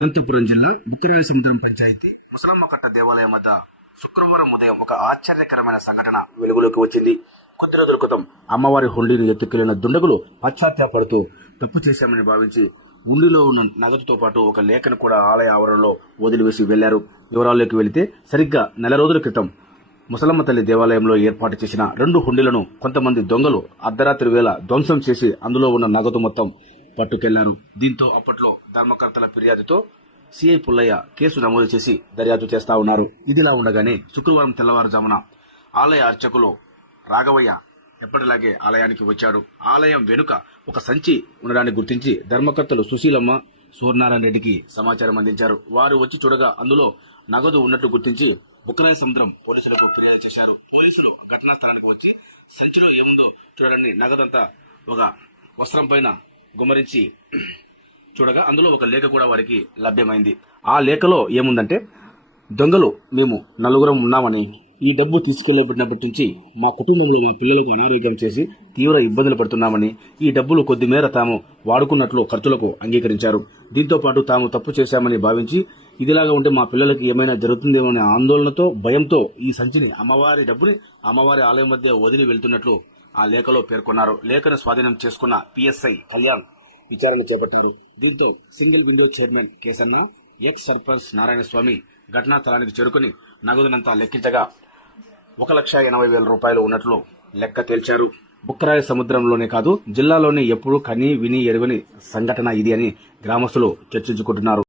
అనంతపురం జిల్లా బుక్కరాయసముద్రం పంచాయతీ ముసలమ్మకట్ట దేవాలయం వద్ద శుక్రవారం ఉదయం ఒక ఆశ్చర్యకరమైన సంఘటన వెలుగులోకి వచ్చింది. కొద్ది రోజుల క్రితం అమ్మవారి హుండీని ఎత్తుకెళ్లిన దుండగులు పశ్చాత్తాపడుతూ తప్పు చేశామని భావించి హుండీలో ఉన్న నగదుతో పాటు ఒక లేఖను కూడా ఆలయ ఆవరణలో వదిలివేసి వెళ్లారు. వివరాల్లోకి వెళితే సరిగ్గా నెల రోజుల క్రితం ముసలమ్మ తల్లి దేవాలయంలో ఏర్పాటు చేసిన 2 హుండీలను కొంతమంది దొంగలు అర్ధరాత్రి వేళ ధ్వంసం చేసి అందులో ఉన్న నగదు మొత్తం పట్టుకెళ్లారు. దీంతో అప్పట్లో ధర్మకర్తల ఫిర్యాదుతో సిఐ పుల్లయ్య కేసు నమోదు చేసి దర్యాప్తు చేస్తా ఉన్నారు. ఇదిలా ఉండగానే శుక్రవారం తెల్లవారుజామున ఆలయ అర్చకులు రాఘవయ్య ఎప్పటిలాగే ఆలయానికి వచ్చాడు. ఆలయం వెనుక ఒక సంచి ఉండడాన్ని గుర్తించి ధర్మకర్తలు సుశీలమ్మ, సూర్యనారాయణ రెడ్డికి సమాచారం అందించారు. వారు వచ్చి చూడగా అందులో నగదు ఉన్నట్టు గుర్తించి బుక్కరాయసముద్రం పోలీసులకు ఫిర్యాదు చేశారు. పోలీసులు ఘటనా స్థలానికి వచ్చి సంచిలో ఏముందో చూడాలని నగదంతా ఒక వస్త్రం పైన గుమ్మరించి చూడగా అందులో ఒక లేఖ కూడా వారికి లభ్యమైంది. ఆ లేఖలో ఏముందంటే, దొంగలు మేము 4 ఉన్నామని, ఈ డబ్బు తీసుకెళ్లబడినప్పటి నుంచి మా కుటుంబంలో మా పిల్లలకు అనారోగ్యం చేసి తీవ్ర ఇబ్బందులు పడుతున్నామని, ఈ డబ్బులు కొద్ది మేర తాము వాడుకున్నట్లు ఖర్చులకు అంగీకరించారు. దీంతో పాటు తాము తప్పు చేశామని భావించి ఇదిలాగా ఉంటే మా పిల్లలకి ఏమైనా జరుగుతుందేమో అనే ఆందోళనతో, భయంతో ఈ సంచిని అమ్మవారి డబ్బుని అమ్మవారి ఆలయం మధ్య వదిలి వెళ్తున్నట్లు ఆ లేఖలో పేర్కొన్నారు. లేఖను స్వాధీనం చేసుకున్న పిఎస్ఐ కళ్యాణ్ విచారణ చేపట్టారు. దీంతో single window chairman Kesanna, X sarpanch Narayanaswamy ఘటనా స్థలానికి చేరుకుని నగదునంతా లెక్కించగా 1,80,000 రూపాయలు ఉన్నట్లు లెక్క తేల్చారు. బుక్కరాయ సముద్రంలోనే కాదు, జిల్లాలోనే ఎప్పుడూ కని విని ఎరుగని సంఘటన ఇది అని గ్రామస్తులు చర్చించుకుంటున్నారు.